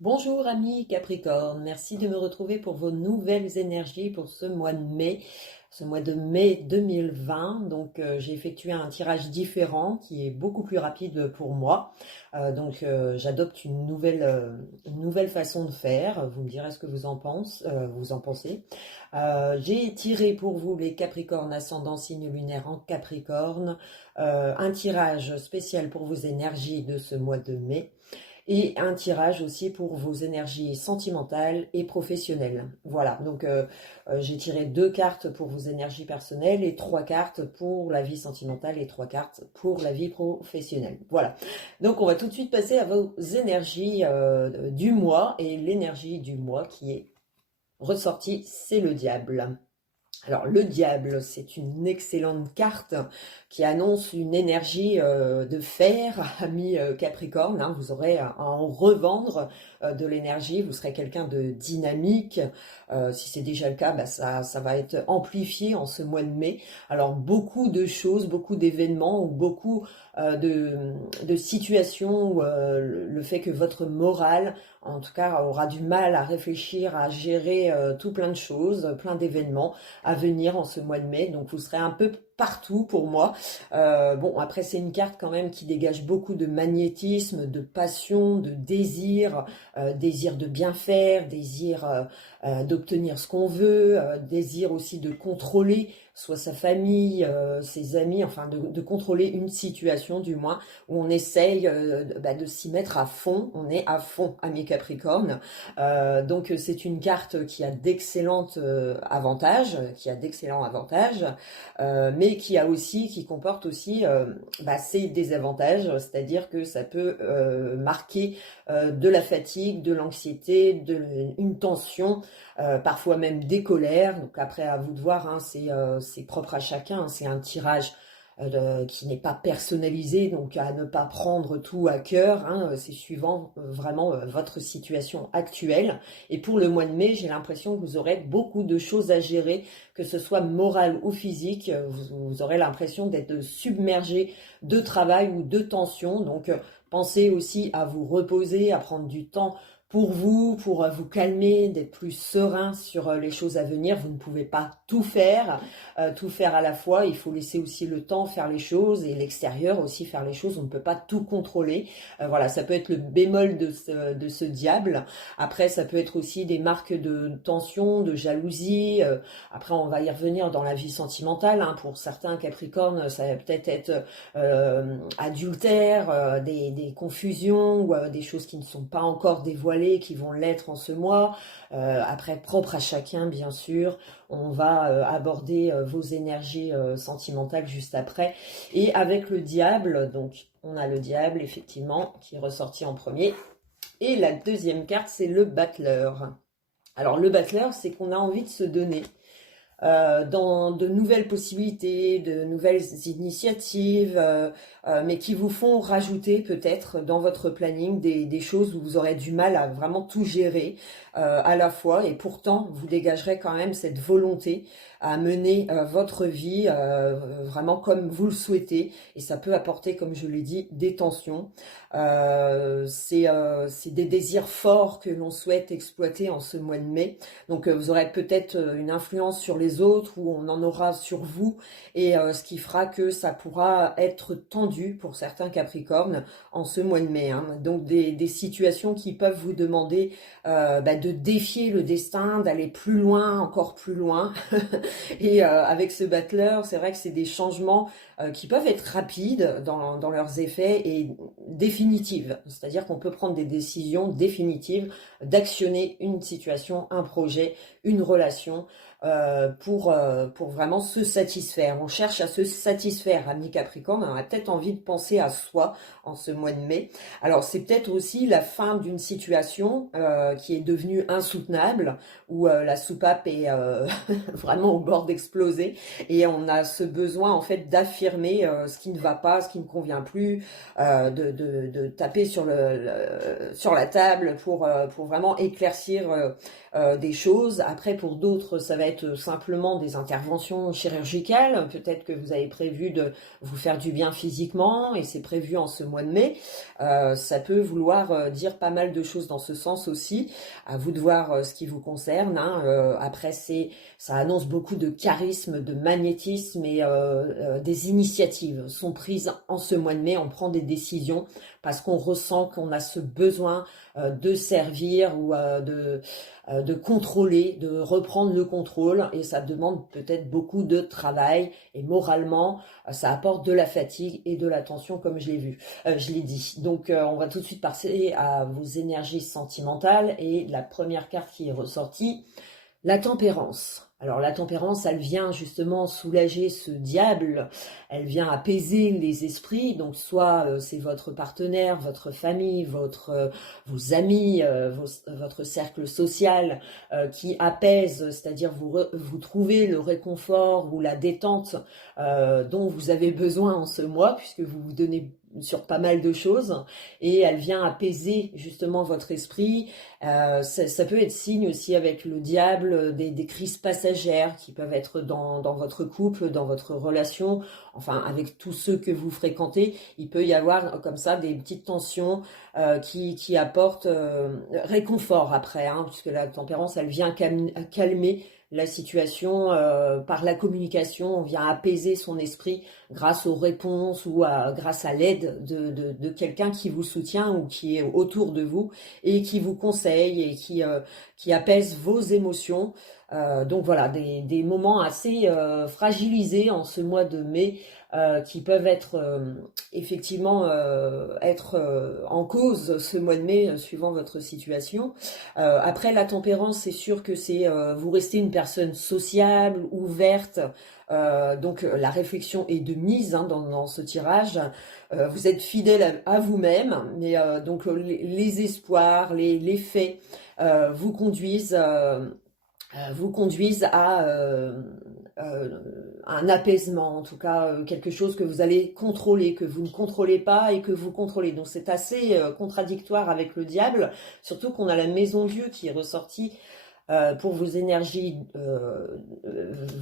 Bonjour amis Capricorne, merci de me retrouver pour vos nouvelles énergies pour ce mois de mai 2020. Donc j'ai effectué un tirage différent qui est beaucoup plus rapide pour moi. J'adopte une nouvelle façon de faire. Vous me direz ce que vous en pensez. J'ai tiré pour vous les Capricornes ascendant signe lunaire en Capricorne, un tirage spécial pour vos énergies de ce mois de mai et un tirage aussi pour vos énergies sentimentales et professionnelles. Voilà, j'ai tiré 2 cartes pour vos énergies personnelles et 3 cartes pour la vie sentimentale et 3 cartes pour la vie professionnelle. Voilà, donc on va tout de suite passer à vos énergies du mois, et l'énergie du mois qui est ressortie, c'est le diable. Alors le diable, c'est une excellente carte qui annonce une énergie de fer, ami Capricorne, hein. Vous aurez à en revendre de l'énergie, vous serez quelqu'un de dynamique. Si c'est déjà le cas, ça va être amplifié en ce mois de mai. Alors beaucoup de choses, beaucoup d'événements ou beaucoup de situations où le fait que votre morale, en tout cas, aura du mal à réfléchir, à gérer tout plein de choses, plein d'événements à venir en ce mois de mai. Donc vous serez un peu partout pour moi. Bon, après c'est une carte quand même qui dégage beaucoup de magnétisme, de passion, de désir, désir de bien faire, désir d'obtenir ce qu'on veut, désir aussi de contrôler soit sa famille, ses amis, enfin de contrôler une situation du moins, où on essaye de s'y mettre à fond. On est à fond, ami Capricorne. Donc c'est une carte qui a d'excellents avantages, mais qui comporte aussi ses désavantages, c'est-à-dire que ça peut marquer de la fatigue, de l'anxiété, une tension, parfois même des colères. Donc après, à vous de voir, hein, c'est propre à chacun, hein. C'est un tirage qui n'est pas personnalisé, donc à ne pas prendre tout à cœur, hein. C'est suivant vraiment votre situation actuelle. Et pour le mois de mai, j'ai l'impression que vous aurez beaucoup de choses à gérer, que ce soit morale ou physique. Vous aurez l'impression d'être submergé de travail ou de tension. Donc pensez aussi à vous reposer, à prendre du temps pour vous calmer, d'être plus serein sur les choses à venir. Vous ne pouvez pas tout faire à la fois. Il faut laisser aussi le temps faire les choses, et l'extérieur aussi faire les choses. On ne peut pas tout contrôler. Voilà, ça peut être le bémol de ce diable. Après, ça peut être aussi des marques de tension, de jalousie. Après, on va y revenir dans la vie sentimentale, hein. Pour certains Capricornes, ça va peut-être être adultère, des confusions ou des choses qui ne sont pas encore dévoilées, qui vont l'être en ce mois. Après, propre à chacun, bien sûr. On va aborder vos énergies sentimentales juste après. Et avec le diable, donc on a le diable effectivement qui est ressorti en premier. Et la deuxième carte, c'est le battleur. Alors le battleur, c'est qu'on a envie de se donner dans de nouvelles possibilités, de nouvelles initiatives, mais qui vous font rajouter peut-être dans votre planning des choses où vous aurez du mal à vraiment tout gérer à la fois, et pourtant vous dégagerez quand même cette volonté à mener votre vie vraiment comme vous le souhaitez, et ça peut apporter, comme je l'ai dit, des tensions. C'est des désirs forts que l'on souhaite exploiter en ce mois de mai. Donc vous aurez peut-être une influence sur les autres, ou on en aura sur vous, et ce qui fera que ça pourra être tendu pour certains Capricornes en ce mois de mai, hein. Donc des situations qui peuvent vous demander de défier le destin, d'aller plus loin, encore plus loin. Et avec ce battleur, c'est vrai que c'est des changements qui peuvent être rapides dans leurs effets et définitives. C'est-à-dire qu'on peut prendre des décisions définitives, d'actionner une situation, un projet, une relation, pour vraiment se satisfaire. On cherche à se satisfaire, ami Capricorne. On a peut-être envie de penser à soi en ce mois de mai. Alors c'est peut-être aussi la fin d'une situation qui est devenue insoutenable, où la soupape est vraiment au bord d'exploser, et on a ce besoin en fait d'affirmer ce qui ne va pas, ce qui ne convient plus, de taper sur la table pour vraiment éclaircir des choses. Après, pour d'autres, ça va être être simplement des interventions chirurgicales. Peut-être que vous avez prévu de vous faire du bien physiquement et c'est prévu en ce mois de mai. Ça peut vouloir dire pas mal de choses dans ce sens aussi. À vous de voir ce qui vous concerne, hein. Après, ça annonce beaucoup de charisme, de magnétisme et des initiatives sont prises en ce mois de mai. On prend des décisions parce qu'on ressent qu'on a ce besoin de servir ou de contrôler, de reprendre le contrôle, et ça demande peut-être beaucoup de travail, et moralement ça apporte de la fatigue et de la tension comme je l'ai dit. Donc on va tout de suite passer à vos énergies sentimentales, et la première carte qui est ressortie, la tempérance. Alors la tempérance, elle vient justement soulager ce diable, elle vient apaiser les esprits, donc soit c'est votre partenaire, votre famille, vos amis, votre cercle social qui apaise, c'est-à-dire vous trouvez le réconfort ou la détente dont vous avez besoin en ce mois, puisque vous vous donnez sur pas mal de choses, et elle vient apaiser justement votre esprit. Ça peut être signe aussi avec le diable des crises passagères qui peuvent être dans votre couple, dans votre relation, enfin avec tous ceux que vous fréquentez. Il peut y avoir comme ça des petites tensions qui apportent réconfort après, hein, puisque la tempérance, elle vient calmer la situation par la communication. On vient apaiser son esprit grâce aux réponses ou grâce à l'aide de quelqu'un qui vous soutient ou qui est autour de vous et qui vous conseille et qui apaise vos émotions. Donc voilà, des moments assez fragilisés en ce mois de mai qui peuvent être effectivement être en cause ce mois de mai suivant votre situation. Après la tempérance, c'est sûr que c'est vous restez une personne sociable, ouverte. Donc la réflexion est de mise, hein, dans ce tirage. Vous êtes fidèle à vous-même, mais donc les espoirs, les faits vous conduisent à un apaisement, en tout cas quelque chose que vous allez contrôler, que vous ne contrôlez pas et que vous contrôlez. Donc c'est assez contradictoire avec le diable, surtout qu'on a la maison Dieu qui est ressortie pour vos énergies,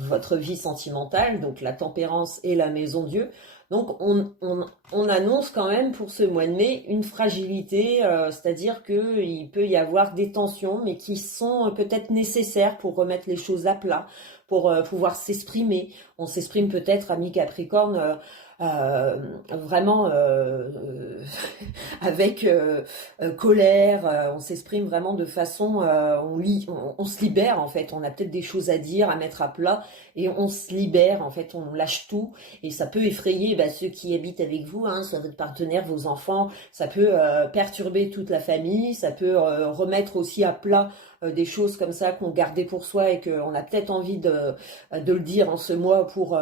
votre vie sentimentale, donc la tempérance et la maison Dieu. Donc on annonce quand même pour ce mois de mai une fragilité, c'est-à-dire qu'il peut y avoir des tensions, mais qui sont peut-être nécessaires pour remettre les choses à plat, pour pouvoir s'exprimer. On s'exprime peut-être, ami Capricorne, vraiment avec colère, on s'exprime vraiment de façon, on se libère en fait, on a peut-être des choses à dire, à mettre à plat, et on se libère en fait, on lâche tout, et ça peut effrayer ceux qui habitent avec vous, hein, soit votre partenaire, vos enfants, ça peut perturber toute la famille, ça peut remettre aussi à plat des choses comme ça qu'on gardait pour soi et qu'on a peut-être envie de le dire en ce mois pour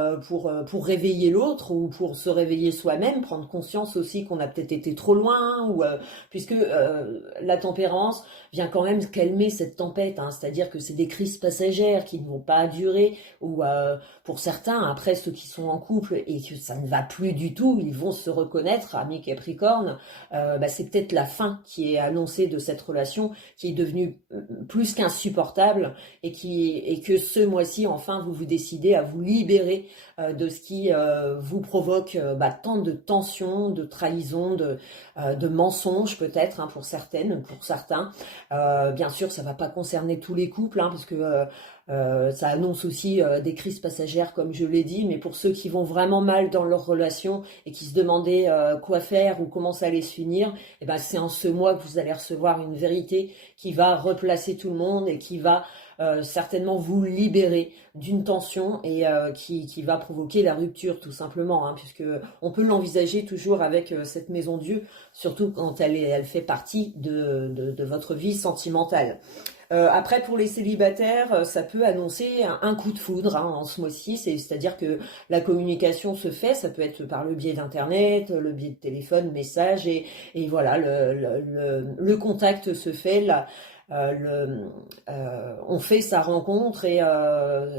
réveiller l'autre ou pour se réveiller soi-même, prendre conscience aussi qu'on a peut-être été trop loin, ou puisque la tempérance vient quand même calmer cette tempête, hein, c'est-à-dire que c'est des crises passagères qui ne vont pas durer, ou pour certains, après ceux qui sont en couple et que ça ne va plus du tout, ils vont se reconnaître, amis Capricorne, c'est peut-être la fin qui est annoncée de cette relation qui est devenue plus qu'insupportable, et que ce mois-ci, enfin, vous décidez à vous libérer de ce qui vous provoque tant de tensions, de trahisons, de mensonges peut-être, hein, pour certaines, pour certains. Bien sûr, ça ne va pas concerner tous les couples, hein, parce que ça annonce aussi des crises passagères, comme je l'ai dit, mais pour ceux qui vont vraiment mal dans leur relation et qui se demandaient quoi faire ou comment ça allait se finir, c'est en ce mois que vous allez recevoir une vérité qui va replacer tout le monde et qui va certainement vous libérer d'une tension et qui va provoquer la rupture tout simplement, hein, puisque on peut l'envisager toujours avec cette maison Dieu, surtout quand elle fait partie de votre vie sentimentale. Après, pour les célibataires, ça peut annoncer un coup de foudre, hein, en ce mois-ci, c'est-à-dire que la communication se fait, ça peut être par le biais d'internet, le biais de téléphone, message, et voilà, le contact se fait, on fait sa rencontre et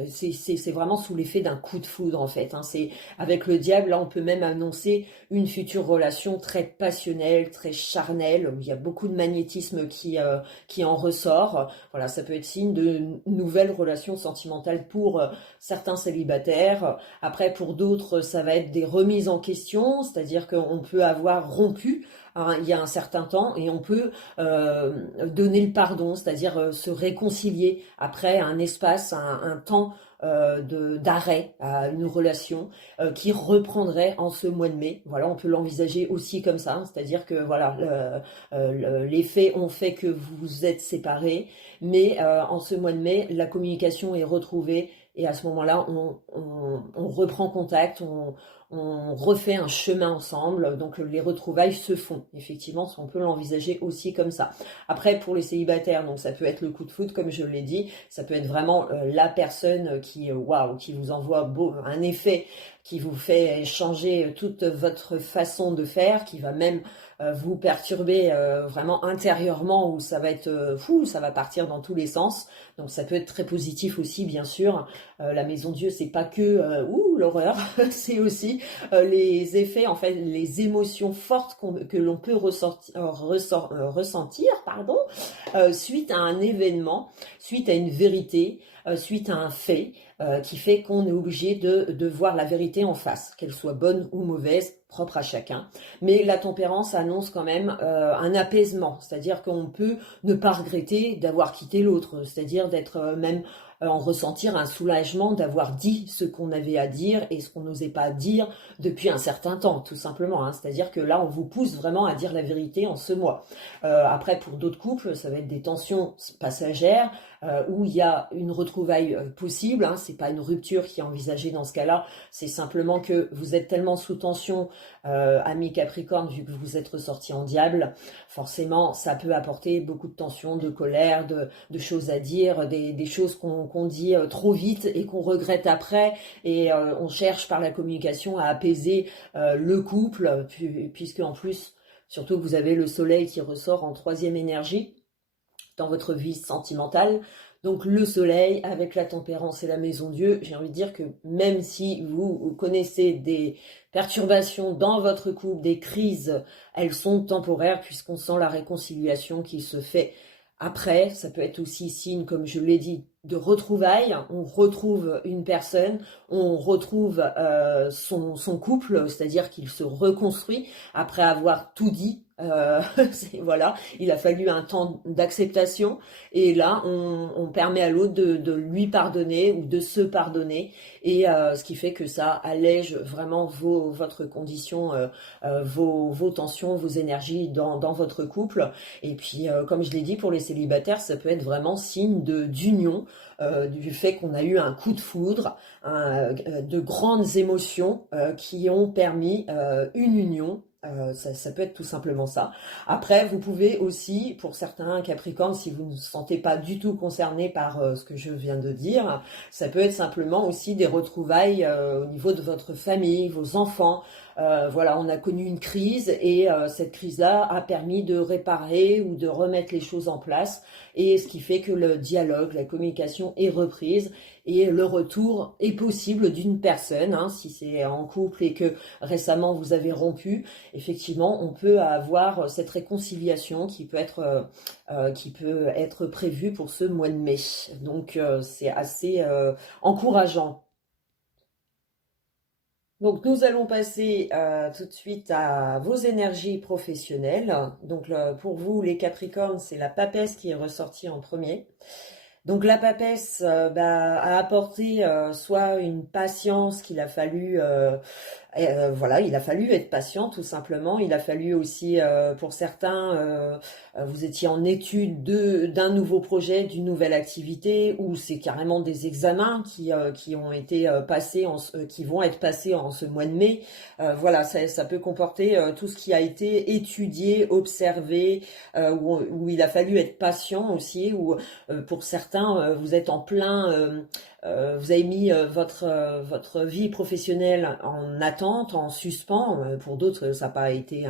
c'est vraiment sous l'effet d'un coup de foudre en fait. Hein. C'est avec le diable, là on peut même annoncer une future relation très passionnelle, très charnelle, où il y a beaucoup de magnétisme qui en ressort. Voilà, ça peut être signe de nouvelles relations sentimentales pour certains célibataires. Après, pour d'autres, ça va être des remises en question, c'est-à-dire qu'on peut avoir rompu hein, il y a un certain temps et on peut donner le pardon, c'est-à-dire se réconcilier après un espace, un temps d'arrêt à une relation qui reprendrait en ce mois de mai. Voilà, on peut l'envisager aussi comme ça, hein, c'est-à-dire que voilà, les faits ont fait que vous vous êtes séparés, mais en ce mois de mai, la communication est retrouvée et à ce moment-là, on reprend contact, on refait un chemin ensemble, donc les retrouvailles se font. Effectivement, on peut l'envisager aussi comme ça. Après, pour les célibataires, donc ça peut être le coup de foudre, comme je l'ai dit, ça peut être vraiment la personne qui, waouh, qui vous envoie un effet, qui vous fait changer toute votre façon de faire, qui va même vous perturber vraiment intérieurement, où ça va être fou, ça va partir dans tous les sens. Donc ça peut être très positif aussi, bien sûr. La Maison Dieu, c'est pas que l'horreur, c'est aussi les effets, en fait, les émotions fortes que l'on peut ressentir, pardon, suite à un événement, suite à une vérité, suite à un fait qui fait qu'on est obligé de voir la vérité en face, qu'elle soit bonne ou mauvaise, propre à chacun. Mais la tempérance annonce quand même un apaisement, c'est-à-dire qu'on peut ne pas regretter d'avoir quitté l'autre, c'est-à-dire d'être même en ressentir un soulagement d'avoir dit ce qu'on avait à dire et ce qu'on n'osait pas dire depuis un certain temps, tout simplement. Hein. C'est-à-dire que là, on vous pousse vraiment à dire la vérité en ce mois. Après, pour d'autres couples, ça va être des tensions passagères où il y a une retrouvaille possible. Hein. C'est pas une rupture qui est envisagée dans ce cas-là. C'est simplement que vous êtes tellement sous tension, ami Capricorne, vu que vous êtes ressorti en diable. Forcément, ça peut apporter beaucoup de tension, de colère, de choses à dire, des choses qu'on dit trop vite et qu'on regrette après. Et on cherche par la communication à apaiser le couple, puisque en plus, surtout que vous avez le soleil qui ressort en troisième énergie dans votre vie sentimentale. Donc le soleil avec la tempérance et la maison Dieu, j'ai envie de dire que même si vous connaissez des perturbations dans votre couple, des crises, elles sont temporaires puisqu'on sent la réconciliation qui se fait après. Ça peut être aussi signe, comme je l'ai dit, de retrouvailles. On retrouve une personne, on retrouve son couple, c'est-à-dire qu'il se reconstruit après avoir tout dit. Voilà, il a fallu un temps d'acceptation et là on permet à l'autre de lui pardonner ou de se pardonner et ce qui fait que ça allège vraiment votre condition, vos tensions, vos énergies dans votre couple. Et puis comme je l'ai dit, pour les célibataires, ça peut être vraiment signe d'union, du fait qu'on a eu un coup de foudre, de grandes émotions qui ont permis une union. Ça peut être tout simplement ça. Après, vous pouvez aussi, pour certains Capricornes, si vous ne vous sentez pas du tout concerné par ce que je viens de dire, ça peut être simplement aussi des retrouvailles au niveau de votre famille, vos enfants. Voilà, on a connu une crise et cette crise-là a permis de réparer ou de remettre les choses en place, et ce qui fait que le dialogue, la communication est reprise et le retour est possible d'une personne. Hein, si c'est en couple et que récemment vous avez rompu, effectivement, on peut avoir cette réconciliation qui peut être prévue pour ce mois de mai. Donc c'est assez encourageant. Donc nous allons passer tout de suite à vos énergies professionnelles. Donc pour vous les Capricornes, c'est la papesse qui est ressortie en premier. Donc la papesse a apporté soit une patience qu'il a fallu voilà, il a fallu être patient tout simplement. Il a fallu aussi, pour certains, vous étiez en étude d'un nouveau projet, d'une nouvelle activité, ou c'est carrément des examens qui ont été passés, qui vont être passés en ce mois de mai. Voilà, ça peut comporter tout ce qui a été étudié, observé, où il a fallu être patient aussi, ou pour certains, vous êtes en plein vous avez mis votre vie professionnelle en attente, en suspens. Pour d'autres, ça n'a pas été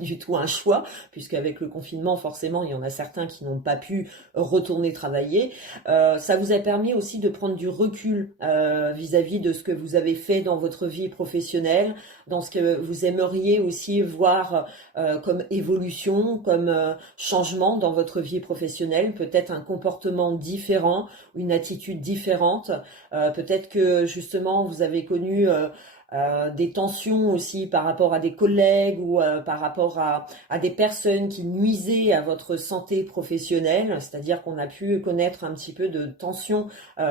du tout un choix, puisqu'avec le confinement, forcément, il y en a certains qui n'ont pas pu retourner travailler. Ça vous a permis aussi de prendre du recul vis-à-vis de ce que vous avez fait dans votre vie professionnelle, dans ce que vous aimeriez aussi voir comme évolution, comme changement dans votre vie professionnelle, peut-être un comportement différent, une attitude différente. Peut-être que justement vous avez connu des tensions aussi par rapport à des collègues ou par rapport à des personnes qui nuisaient à votre santé professionnelle, c'est-à-dire qu'on a pu connaître un petit peu de tension,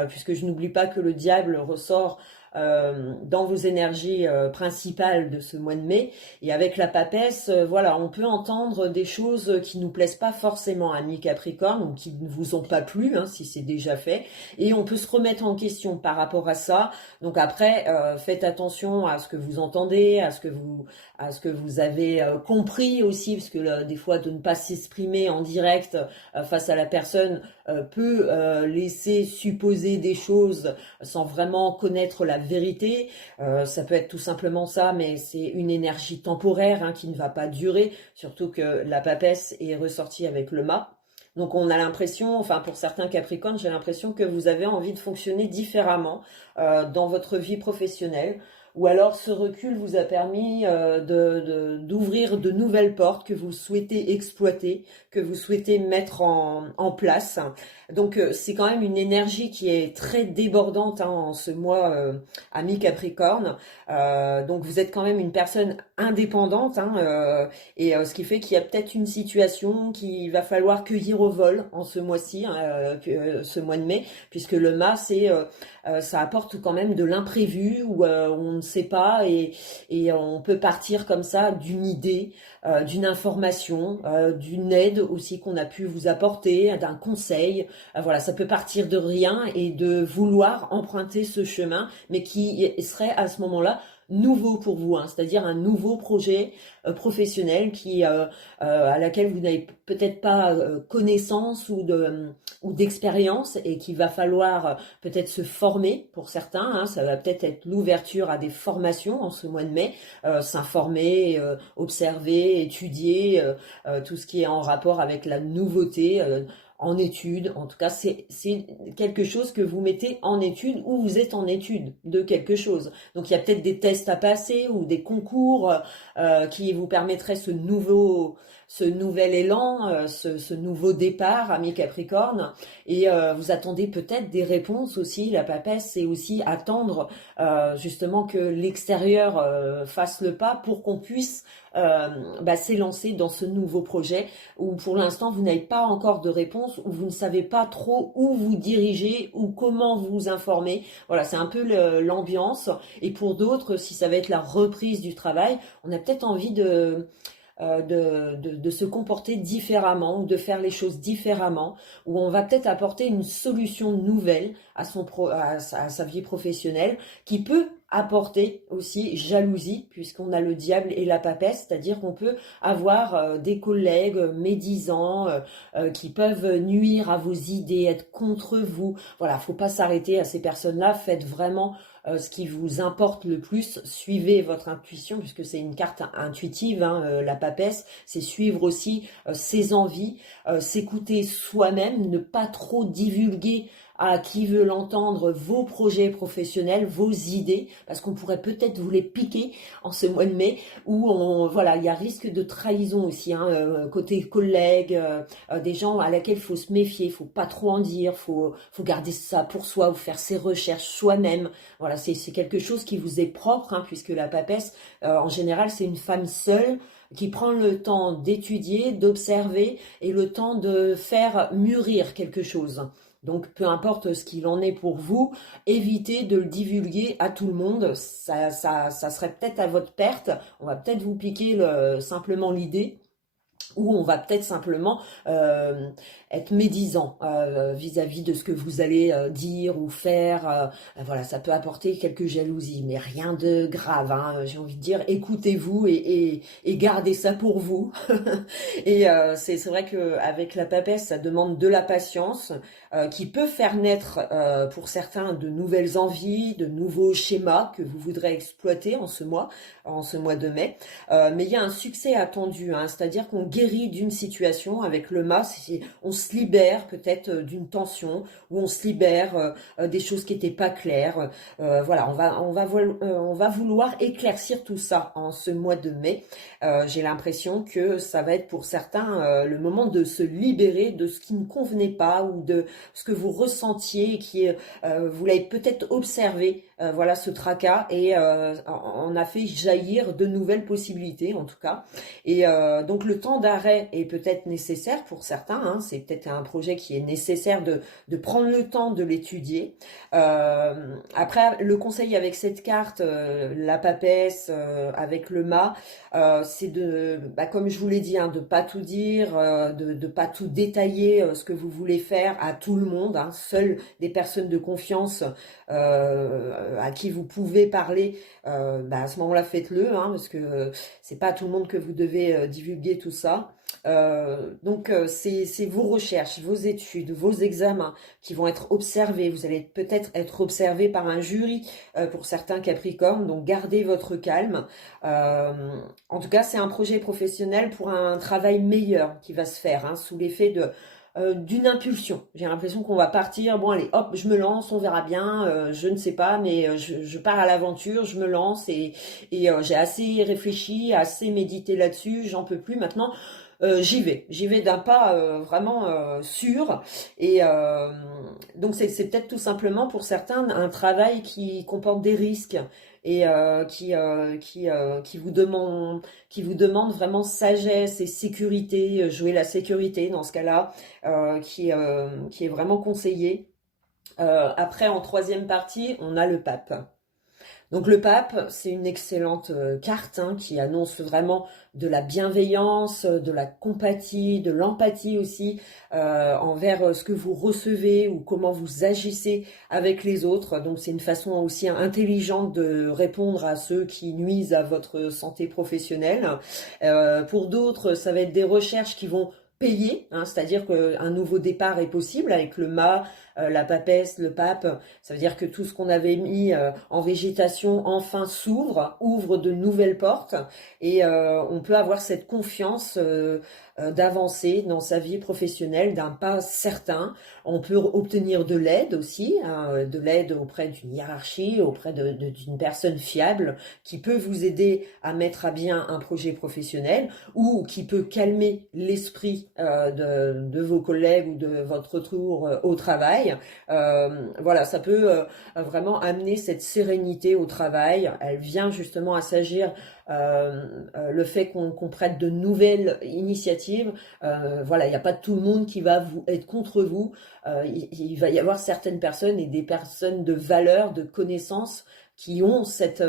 puisque je n'oublie pas que le diable ressort dans vos énergies principales de ce mois de mai. Et avec la papesse, voilà, on peut entendre des choses qui nous plaisent pas forcément, amis Capricorne, ou qui ne vous ont pas plu, hein, si c'est déjà fait. Et on peut se remettre en question par rapport à ça. Donc après, faites attention à ce que vous entendez, à ce que vous avez compris aussi, parce que des fois de ne pas s'exprimer en direct face à la personne peut laisser supposer des choses sans vraiment connaître la vérité. Ça peut être tout simplement ça, mais c'est une énergie temporaire qui ne va pas durer, surtout que la papesse est ressortie avec le mât. Donc on a l'impression, enfin pour certains Capricornes, j'ai l'impression que vous avez envie de fonctionner différemment dans votre vie professionnelle. Ou alors ce recul vous a permis d'ouvrir de nouvelles portes que vous souhaitez exploiter, que vous souhaitez mettre en place. Donc c'est quand même une énergie qui est très débordante en ce mois, ami Capricorne. Donc vous êtes quand même une personne indépendante, et ce qui fait qu'il y a peut-être une situation qu'il va falloir cueillir au vol en ce mois-ci, ce mois de mai, puisque le mât, ça apporte quand même de l'imprévu, où on ne sait pas, et on peut partir comme ça d'une idée, d'une information, d'une aide aussi qu'on a pu vous apporter, d'un conseil. Voilà, ça peut partir de rien et de vouloir emprunter ce chemin, mais qui serait à ce moment-là nouveau pour vous, c'est-à-dire un nouveau projet professionnel à laquelle vous n'avez peut-être pas connaissance ou d'expérience, et qu'il va falloir peut-être se former pour certains. Ça va peut-être être l'ouverture à des formations en ce mois de mai, s'informer, observer, étudier tout ce qui est en rapport avec la nouveauté. En études, en tout cas, c'est quelque chose que vous mettez en étude, ou vous êtes en étude de quelque chose. Donc il y a peut-être des tests à passer ou des concours qui vous permettraient ce nouvel élan, ce nouveau départ, ami Capricorne. Et vous attendez peut-être des réponses aussi. La papesse, c'est aussi attendre justement que l'extérieur fasse le pas pour qu'on puisse s'élancer dans ce nouveau projet, où pour l'instant vous n'avez pas encore de réponse, où vous ne savez pas trop où vous diriger ou comment vous informer. Voilà, c'est un peu l'ambiance. Et pour d'autres, si ça va être la reprise du travail, on a peut-être envie de se comporter différemment, de faire les choses différemment, où on va peut-être apporter une solution nouvelle à sa vie professionnelle, qui peut apporter aussi jalousie, puisqu'on a le diable et la papesse, c'est-à-dire qu'on peut avoir des collègues médisants qui peuvent nuire à vos idées, être contre vous. Voilà, faut pas s'arrêter à ces personnes-là. Faites vraiment ce qui vous importe le plus. Suivez votre intuition, puisque c'est une carte intuitive, la papesse. C'est suivre aussi ses envies, s'écouter soi-même, ne pas trop divulguer à qui veut l'entendre vos projets professionnels, vos idées, parce qu'on pourrait peut-être vous les piquer en ce mois de mai, où il y a risque de trahison aussi, côté collègues, des gens à laquelle il faut se méfier, il faut pas trop en dire, faut garder ça pour soi, ou faire ses recherches soi-même. Voilà, c'est quelque chose qui vous est propre, puisque la papesse, en général, c'est une femme seule qui prend le temps d'étudier, d'observer, et le temps de faire mûrir quelque chose. Donc, peu importe ce qu'il en est pour vous, évitez de le divulguer à tout le monde. Ça serait peut-être à votre perte. On va peut-être vous piquer simplement l'idée. où on va peut-être simplement être médisant vis-à-vis de ce que vous allez dire ou faire. Voilà, ça peut apporter quelques jalousies, mais rien de grave, hein, j'ai envie de dire. Écoutez-vous et gardez ça pour vous. Et c'est vrai qu'avec la papesse, ça demande de la patience, qui peut faire naître pour certains de nouvelles envies, de nouveaux schémas que vous voudrez exploiter en ce mois de mai. Mais il y a un succès attendu, hein, c'est-à-dire qu'on guérit d'une situation avec le mât, on se libère peut-être d'une tension, ou on se libère des choses qui n'étaient pas claires. Voilà, on va vouloir éclaircir tout ça en ce mois de mai. J'ai l'impression que ça va être pour certains le moment de se libérer de ce qui ne convenait pas ou de ce que vous ressentiez, vous l'avez peut-être observé, voilà ce tracas, et on a fait jaillir de nouvelles possibilités en tout cas. Et donc le temps d'arrêt est peut-être nécessaire pour certains, hein, c'est peut-être un projet qui est nécessaire de prendre le temps de l'étudier. Après, le conseil avec cette carte, la papesse, avec le mât, c'est comme je vous l'ai dit, hein, de pas tout dire, de pas tout détailler ce que vous voulez faire à tout le monde, hein. Seules des personnes de confiance à qui vous pouvez parler, à ce moment-là faites-le, hein, parce que c'est pas à tout le monde que vous devez divulguer tout ça. Donc c'est vos recherches, vos études, vos examens qui vont être observés. Vous allez peut-être être observé par un jury pour certains Capricornes, donc gardez votre calme. En tout cas, c'est un projet professionnel pour un travail meilleur qui va se faire, hein, sous l'effet d'une impulsion. J'ai l'impression qu'on va partir, bon allez, hop, je me lance, on verra bien, je ne sais pas, mais je pars à l'aventure, je me lance et j'ai assez réfléchi, assez médité là-dessus, j'en peux plus maintenant. J'y vais d'un pas vraiment sûr, et donc c'est peut-être tout simplement pour certains un travail qui comporte des risques et qui vous demande vraiment sagesse et sécurité, jouer la sécurité dans ce cas-là, qui est vraiment conseillé. Après, en troisième partie, on a le pape. Donc le pape, c'est une excellente carte, hein, qui annonce vraiment de la bienveillance, de la compatie, de l'empathie aussi envers ce que vous recevez ou comment vous agissez avec les autres. Donc c'est une façon aussi intelligente de répondre à ceux qui nuisent à votre santé professionnelle. Pour d'autres, ça va être des recherches qui vont payer, hein, c'est-à-dire qu'un nouveau départ est possible avec le mât, la papesse, le pape. Ça veut dire que tout ce qu'on avait mis en végétation enfin ouvre de nouvelles portes, et on peut avoir cette confiance d'avancer dans sa vie professionnelle d'un pas certain. On peut obtenir de l'aide aussi, hein, de l'aide auprès d'une hiérarchie, auprès d'une personne fiable qui peut vous aider à mettre à bien un projet professionnel, ou qui peut calmer l'esprit de vos collègues ou de votre retour au travail. Voilà, ça peut vraiment amener cette sérénité au travail. Elle vient justement assagir le fait qu'on prenne de nouvelles initiatives. Voilà, il n'y a pas tout le monde qui va être contre vous. Il va y avoir certaines personnes et des personnes de valeur, de connaissances, qui ont cette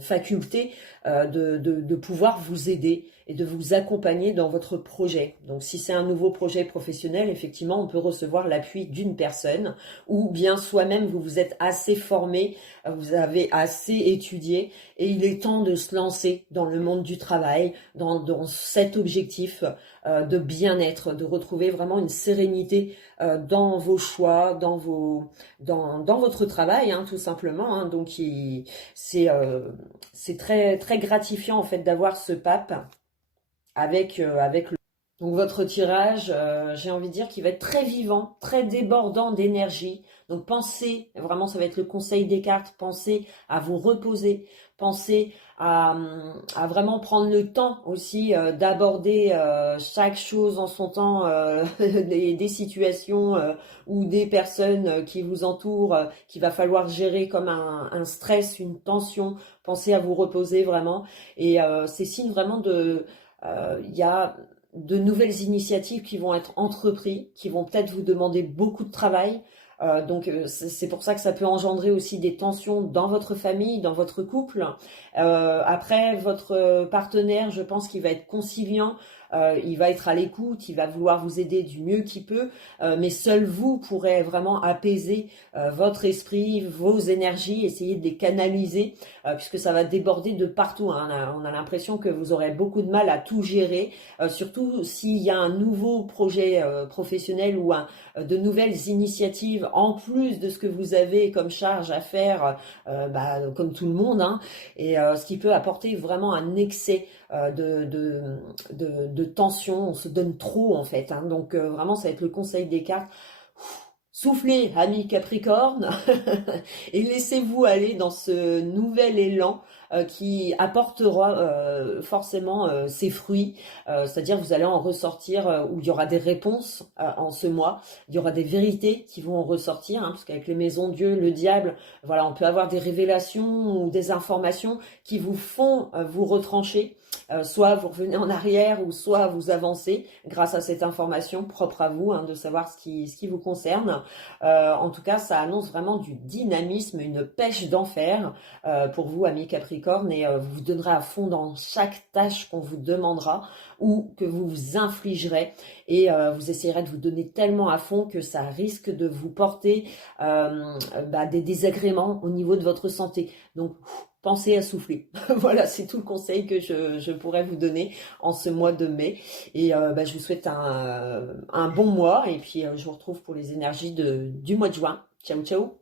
faculté de pouvoir vous aider et de vous accompagner dans votre projet. Donc si c'est un nouveau projet professionnel, effectivement, on peut recevoir l'appui d'une personne, ou bien soi-même, vous vous êtes assez formé, vous avez assez étudié, et il est temps de se lancer dans le monde du travail, dans cet objectif de bien-être, de retrouver vraiment une sérénité dans vos choix, dans votre travail, hein, tout simplement, hein. Donc c'est très très gratifiant en fait d'avoir ce pape avec le... Donc votre tirage, j'ai envie de dire qu'il va être très vivant, très débordant d'énergie. Donc pensez, vraiment ça va être le conseil des cartes, pensez à vous reposer, pensez à vraiment prendre le temps aussi d'aborder chaque chose en son temps, des situations ou des personnes qui vous entourent, qu'il va falloir gérer comme un stress, une tension. Pensez à vous reposer vraiment, et c'est signe vraiment il y a de nouvelles initiatives qui vont être entreprises, qui vont peut-être vous demander beaucoup de travail. Donc c'est pour ça que ça peut engendrer aussi des tensions dans votre famille, dans votre couple. Après, votre partenaire, je pense qu'il va être conciliant, il va être à l'écoute, il va vouloir vous aider du mieux qu'il peut, mais seul vous pourrez vraiment apaiser votre esprit, vos énergies, essayer de les canaliser, puisque ça va déborder de partout, hein. On a l'impression que vous aurez beaucoup de mal à tout gérer, surtout s'il y a un nouveau projet professionnel ou de nouvelles initiatives en plus de ce que vous avez comme charge à faire, comme tout le monde, hein, et ce qui peut apporter vraiment un excès de tension. On se donne trop en fait, hein. Donc vraiment ça va être le conseil des cartes. Soufflez, amis Capricorne, et laissez-vous aller dans ce nouvel élan qui apportera forcément ses fruits. C'est-à-dire vous allez en ressortir où il y aura des réponses en ce mois, il y aura des vérités qui vont en ressortir, hein, parce qu'avec les maisons Dieu, le diable, voilà, on peut avoir des révélations ou des informations qui vous font vous retrancher. Soit vous revenez en arrière ou soit vous avancez grâce à cette information propre à vous, hein, de savoir ce qui vous concerne. En tout cas, ça annonce vraiment du dynamisme, une pêche d'enfer pour vous, amis Capricorne, et vous vous donnerez à fond dans chaque tâche qu'on vous demandera ou que vous vous infligerez, et vous essayerez de vous donner tellement à fond que ça risque de vous porter des désagréments au niveau de votre santé. Donc, pensez à souffler. Voilà, c'est tout le conseil que je pourrais vous donner en ce mois de mai. Et je vous souhaite un bon mois. Et puis, je vous retrouve pour les énergies du mois de juin. Ciao, ciao!